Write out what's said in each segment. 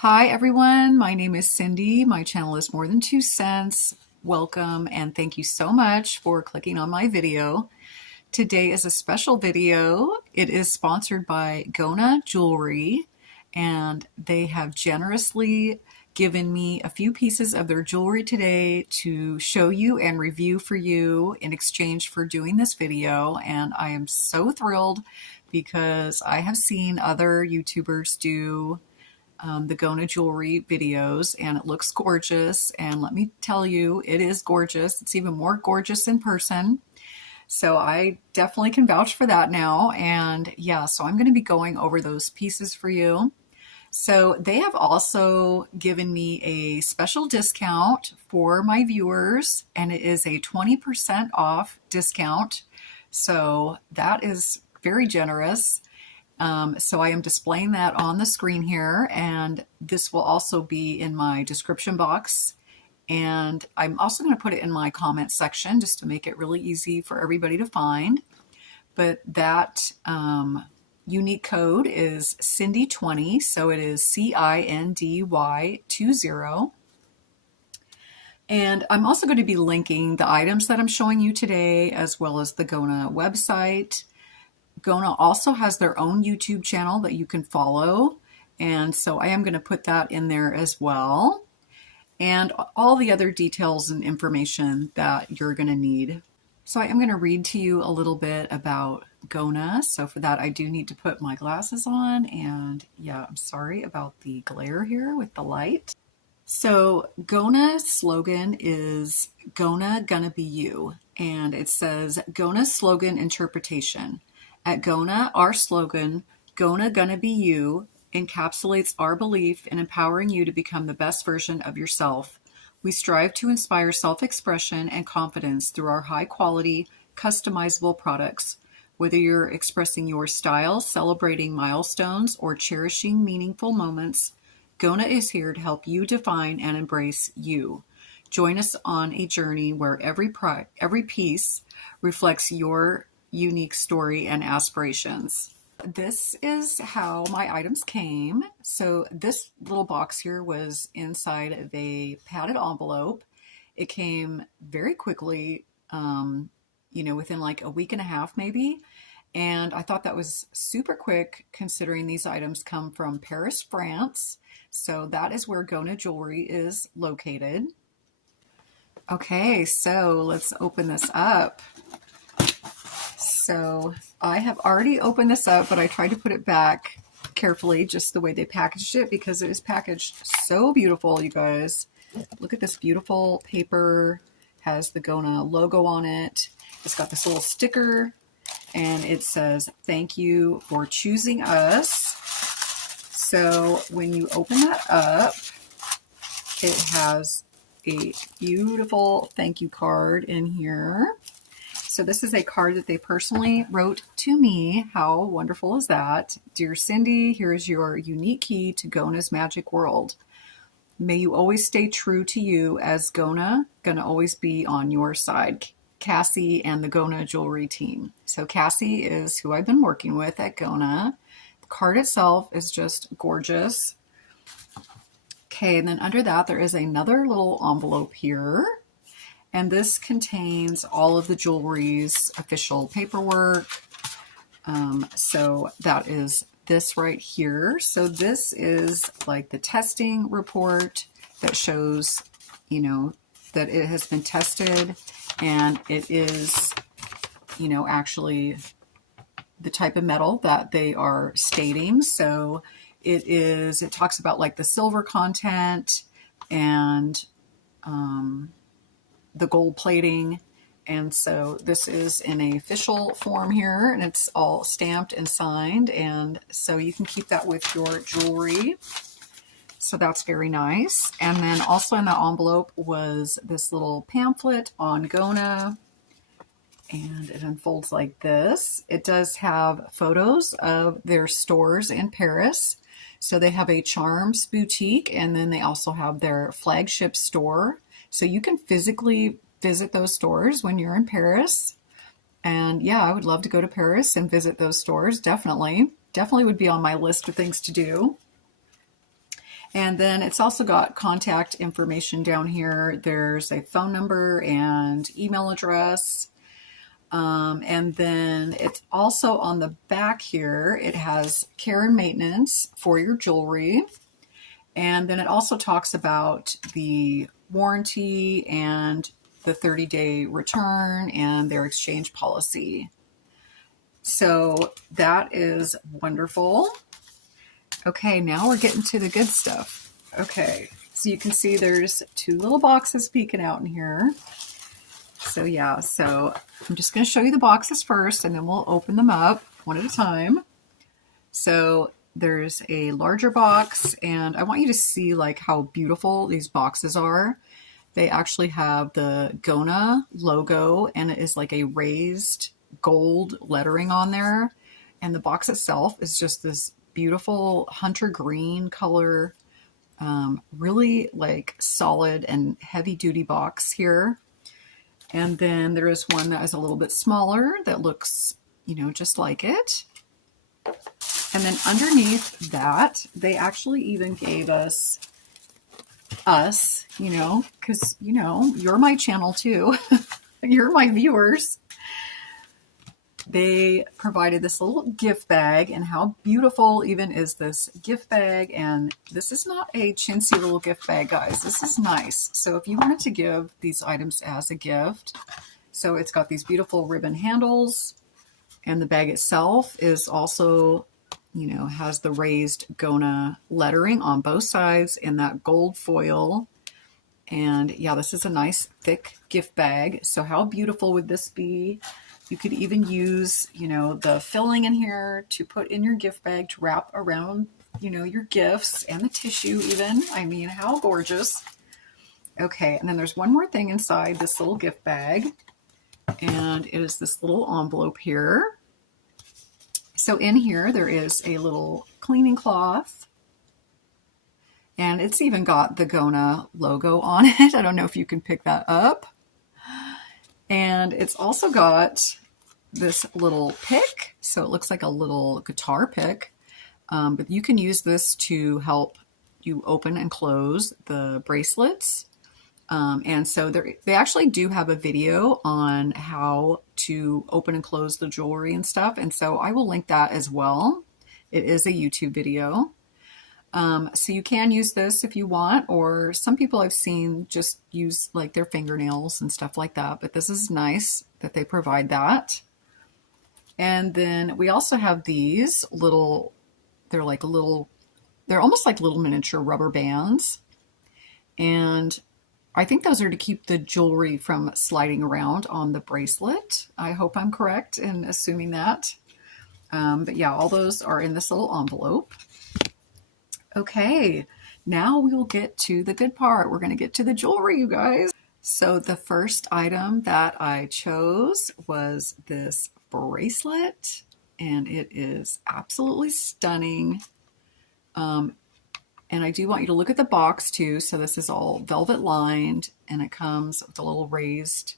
Hi everyone, my name is Cindy. My channel is More Than 2 Cents. Welcome and thank you so much for clicking on my video. Today is a special video. It is sponsored by GONA Jewelry, and they have generously given me a few pieces of their jewelry today to show you and review for you in exchange for doing this video. And I am so thrilled because I have seen other YouTubers do the GONA jewelry videos, and it looks gorgeous. And let me tell you, it is gorgeous. It's even more gorgeous in person. So I definitely can vouch for that now. And yeah, so I'm going to be going over those pieces for you. So they have also given me a special discount for my viewers, and it is a 20% off discount. So that is very generous. So I am displaying that on the screen here, and this will also be in my description box. And I'm also going to put it in my comment section just to make it really easy for everybody to find. But that unique code is Cindy20, so it is CINDY20. And I'm also going to be linking the items that I'm showing you today, as well as the GONA website. GONA also has their own YouTube channel that you can follow, and so I am going to put that in there as well, and all the other details and information that you're going to need. So I am going to read to you a little bit about GONA. So for that I do need to put my glasses on, and yeah, I'm sorry about the glare here with the light. So GONA's slogan is "GONA Gonna Be You," and it says GONA's slogan interpretation. At GONA, our slogan, "GONA Gonna Be You," encapsulates our belief in empowering you to become the best version of yourself. We strive to inspire self-expression and confidence through our high-quality, customizable products. Whether you're expressing your style, celebrating milestones, or cherishing meaningful moments, GONA is here to help you define and embrace you. Join us on a journey where every piece reflects your unique story and aspirations. This is how my items came. So this little box here was inside of a padded envelope. It came very quickly, within like a week and a half maybe. And I thought that was super quick considering these items come from Paris, France. So that is where GONA Jewelry is located. Okay, so let's open this up. So I have already opened this up, but I tried to put it back carefully, just the way they packaged it, because it is packaged so beautiful, you guys. Look at this beautiful paper, has the GONA logo on it. It's got this little sticker, and it says, "Thank you for choosing us." So when you open that up, it has a beautiful thank you card in here. So this is a card that they personally wrote to me. How wonderful is that? "Dear Cindy, here is your unique key to GONA's magic world. May you always stay true to you, as GONA gonna always be on your side. Cassie and the GONA Jewelry team." So Cassie is who I've been working with at GONA. The card itself is just gorgeous. Okay, and then under that there is another little envelope here. And this contains all of the jewelry's official paperwork. So that is this right here. So this is like the testing report that shows, that it has been tested, and it is, actually the type of metal that they are stating. So it talks about like the silver content and, the gold plating. And so this is in a official form here, and it's all stamped and signed, and so you can keep that with your jewelry. So that's very nice. And then also in the envelope was this little pamphlet on GONA, and it unfolds like this. It does have photos of their stores in Paris. So they have a Charms boutique, and then they also have their flagship store. So you can physically visit those stores when you're in Paris. And yeah, I would love to go to Paris and visit those stores. Definitely would be on my list of things to do. And then it's also got contact information down here. There's a phone number and email address. And then it's also on the back here, it has care and maintenance for your jewelry. And then it also talks about the warranty and the 30-day return and their exchange policy. So that is wonderful. Okay, now we're getting to the good stuff. Okay, so you can see there's two little boxes peeking out in here. So yeah, so I'm just going to show you the boxes first, and then we'll open them up one at a time. So there's a larger box, and I want you to see like how beautiful these boxes are. They actually have the GONA logo, and it is like a raised gold lettering on there. And the box itself is just this beautiful hunter green color, really like solid and heavy duty box here. And then there is one that is a little bit smaller that looks, you know, just like it. And then underneath that, they actually even gave us, you know, because, you know, you're my channel too. You're my viewers. They provided this little gift bag, and how beautiful even is this gift bag. And this is not a chintzy little gift bag, guys. This is nice. So if you wanted to give these items as a gift, so it's got these beautiful ribbon handles, and the bag itself is also, you know, has the raised GONA lettering on both sides and that gold foil. And yeah, this is a nice thick gift bag. So how beautiful would this be? You could even use, you know, the filling in here to put in your gift bag to wrap around, you know, your gifts, and the tissue even. I mean, how gorgeous. Okay, and then there's one more thing inside this little gift bag, and it is this little envelope here. So in here, there is a little cleaning cloth, and it's even got the GONA logo on it. I don't know if you can pick that up. And it's also got this little pick. So it looks like a little guitar pick. But you can use this to help you open and close the bracelets. And so they actually do have a video on how to open and close the jewelry and stuff. And so I will link that as well. It is a YouTube video. So you can use this if you want, or some people I've seen just use like their fingernails and stuff like that. But this is nice that they provide that. And then we also have these little, they're almost like little miniature rubber bands. And I think those are to keep the jewelry from sliding around on the bracelet. I hope I'm correct in assuming that. But yeah, all those are in this little envelope. Okay, now we will get to the good part. We're going to get to the jewelry, you guys. So the first item that I chose was this bracelet, and it is absolutely stunning. And I do want you to look at the box too. So this is all velvet lined, and it comes with a little raised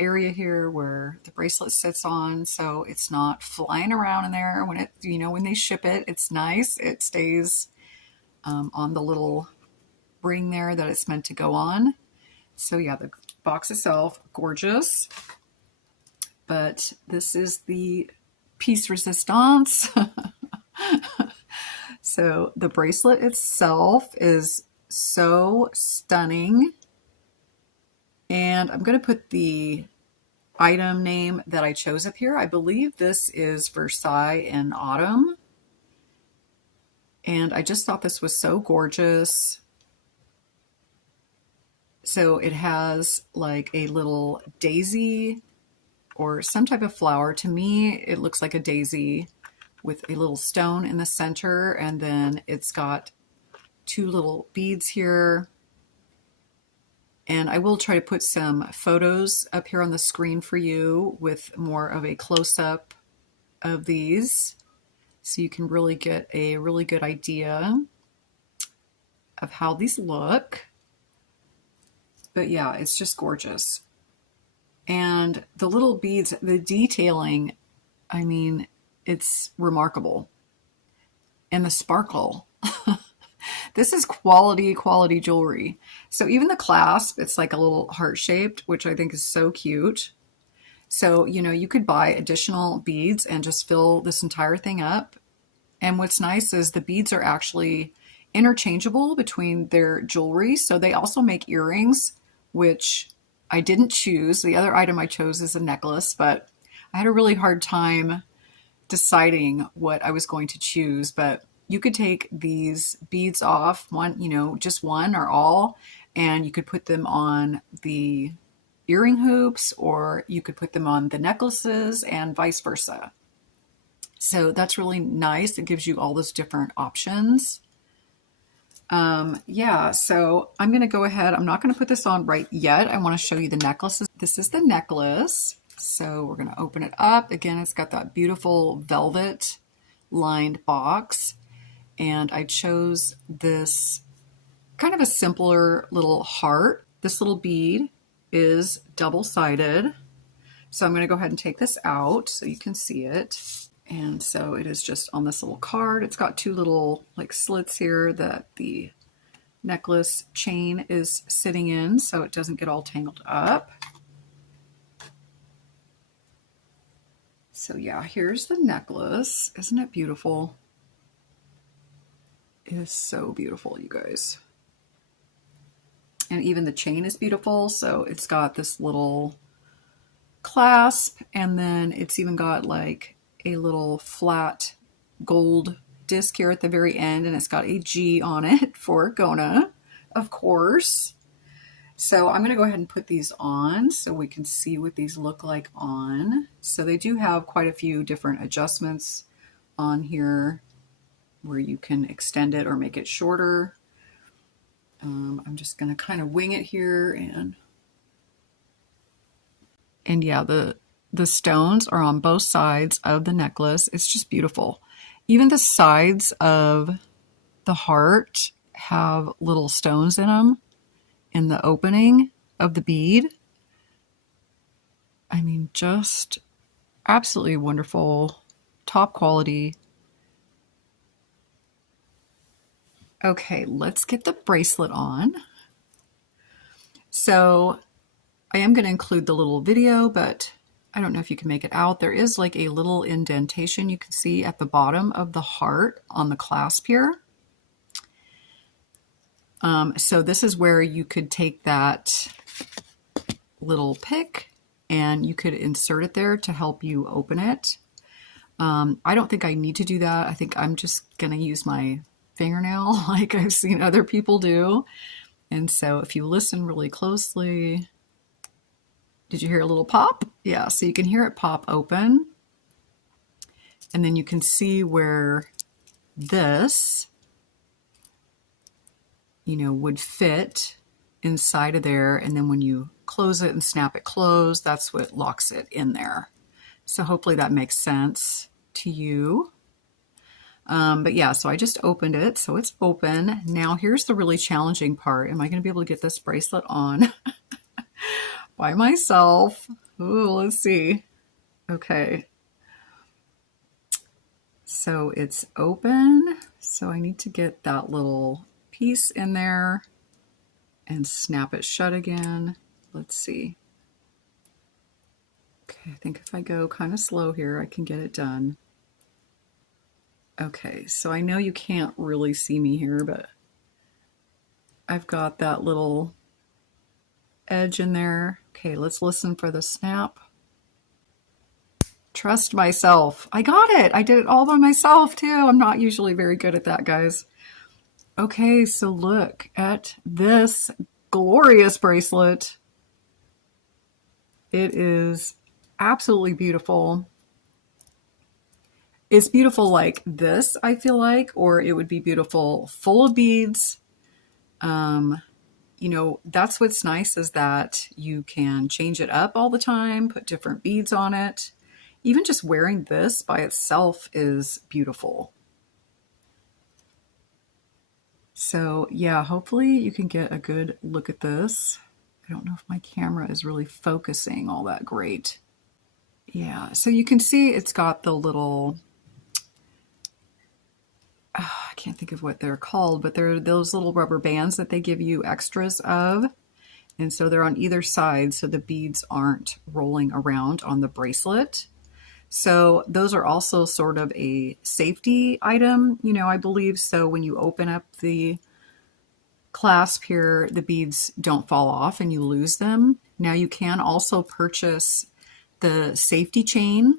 area here where the bracelet sits on, so it's not flying around in there when it, you know, when they ship it. It's nice. It stays on the little ring there that it's meant to go on. So yeah, the box itself, gorgeous. But this is the piece resistance. So the bracelet itself is so stunning. And I'm going to put the item name that I chose up here. I believe this is Versailles in Autumn. And I just thought this was so gorgeous. So it has like a little daisy or some type of flower. To me, it looks like a daisy with a little stone in the center. And then it's got two little beads here. And I will try to put some photos up here on the screen for you with more of a close-up of these, so you can really get a really good idea of how these look. But yeah, it's just gorgeous. And the little beads, the detailing, I mean, it's remarkable. And the sparkle. This is quality, quality jewelry. So even the clasp, it's like a little heart shaped, which I think is so cute. So, you know, you could buy additional beads and just fill this entire thing up. And what's nice is the beads are actually interchangeable between their jewelry. So they also make earrings, which I didn't choose. The other item I chose is a necklace, but I had a really hard time deciding what I was going to choose. But you could take these beads off, one, you know, just one or all, and you could put them on the earring hoops, or you could put them on the necklaces and vice versa. So that's really nice. It gives you all those different options. Yeah, so I'm going to go ahead. I'm not going to put this on right yet. I want to show you the necklaces. This is the necklace. So we're going to open it up. Again, it's got that beautiful velvet lined box. And I chose this kind of a simpler little heart. This little bead is double-sided. So I'm going to go ahead and take this out so you can see it. And so it is just on this little card. It's got two little like slits here that the necklace chain is sitting in so it doesn't get all tangled up. So yeah, here's the necklace. Isn't it beautiful? It is so beautiful, you guys. And even the chain is beautiful. So it's got this little clasp, and then it's even got like a little flat gold disc here at the very end, and it's got a G on it for GONA, of course. So I'm going to go ahead and put these on so we can see what these look like on. So they do have quite a few different adjustments on here where you can extend it or make it shorter. I'm just going to kind of wing it here, and yeah, the stones are on both sides of the necklace. It's just beautiful. Even the sides of the heart have little stones in them in the opening of the bead. I mean, just absolutely wonderful, top quality. Okay, let's get the bracelet on. So I am going to include the little video, but I don't know if you can make it out. There is like a little indentation you can see at the bottom of the heart on the clasp here. So this is where you could take that little pick and you could insert it there to help you open it. I don't think I need to do that. I think I'm just going to use my fingernail like I've seen other people do. And so if you listen really closely, did you hear a little pop? Yeah, so you can hear it pop open. And then you can see where this, you know, would fit inside of there. And then when you close it and snap it closed, that's what locks it in there. So hopefully that makes sense to you. But yeah, so I just opened it. So it's open. Now here's the really challenging part. Am I going to be able to get this bracelet on by myself? Ooh, let's see. Okay. So it's open. So I need to get that little piece in there and snap it shut again. Let's see. Okay, I think if I go kind of slow here, I can get it done. Okay, so I know you can't really see me here, but I've got that little edge in there. Okay, let's listen for the snap. Trust myself. I got it. I did it all by myself too. I'm not usually very good at that, guys. Okay, so look at this glorious bracelet. It is absolutely beautiful. It's beautiful like this, I feel like, or it would be beautiful full of beads. You know, that's what's nice is that you can change it up all the time, put different beads on it. Even just wearing this by itself is beautiful. So yeah, hopefully you can get a good look at this. I don't know if my camera is really focusing all that great. Yeah, so you can see it's got the little, I can't think of what they're called, but they're those little rubber bands that they give you extras of. And so they're on either side so the beads aren't rolling around on the bracelet. So those are also sort of a safety item, I believe. So when you open up the clasp here, the beads don't fall off and you lose them. Now you can also purchase the safety chain.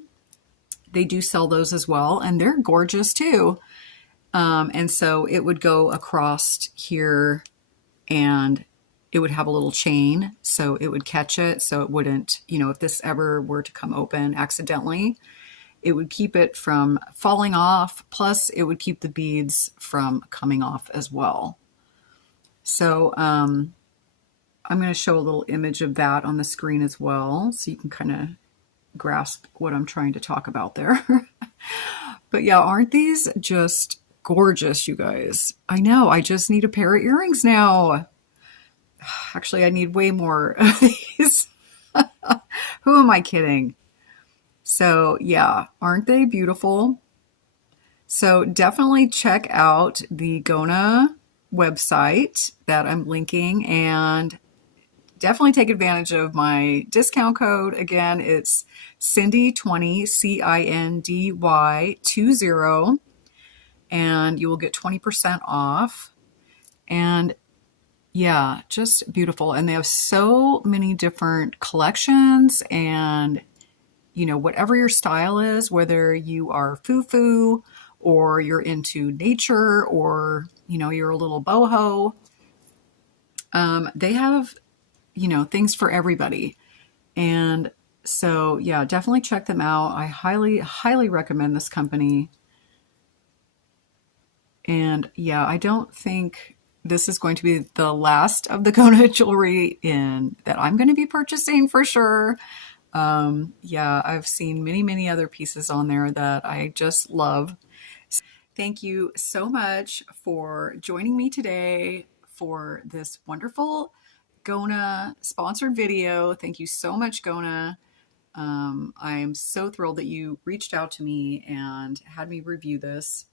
They do sell those as well, and they're gorgeous too. And so it would go across here and it would have a little chain so it would catch it. So it wouldn't, if this ever were to come open accidentally, it would keep it from falling off. Plus it would keep the beads from coming off as well. So I'm going to show a little image of that on the screen as well, so you can kind of grasp what I'm trying to talk about there. But yeah, aren't these just gorgeous, you guys? I know, I just need a pair of earrings now. Actually, I need way more of these. Who am I kidding? So yeah, aren't they beautiful? So definitely check out the GONA website that I'm linking, and definitely take advantage of my discount code. Again, it's Cindy20, CINDY20, and you will get 20% off. And yeah, just beautiful. And they have so many different collections, and whatever your style is, whether you are foo-foo or you're into nature or, you're a little boho, they have, things for everybody. And so, yeah, definitely check them out. I highly, highly recommend this company. And yeah, I don't think this is going to be the last of the GONA jewelry that I'm going to be purchasing for sure. Yeah, I've seen many, many other pieces on there that I just love. Thank you so much for joining me today for this wonderful GONA sponsored video. Thank you so much, GONA. I'm so thrilled that you reached out to me and had me review this.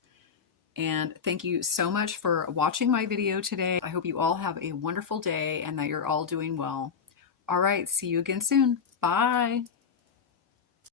And thank you so much for watching my video today. I hope you all have a wonderful day and that you're all doing well. All right, see you again soon. Bye.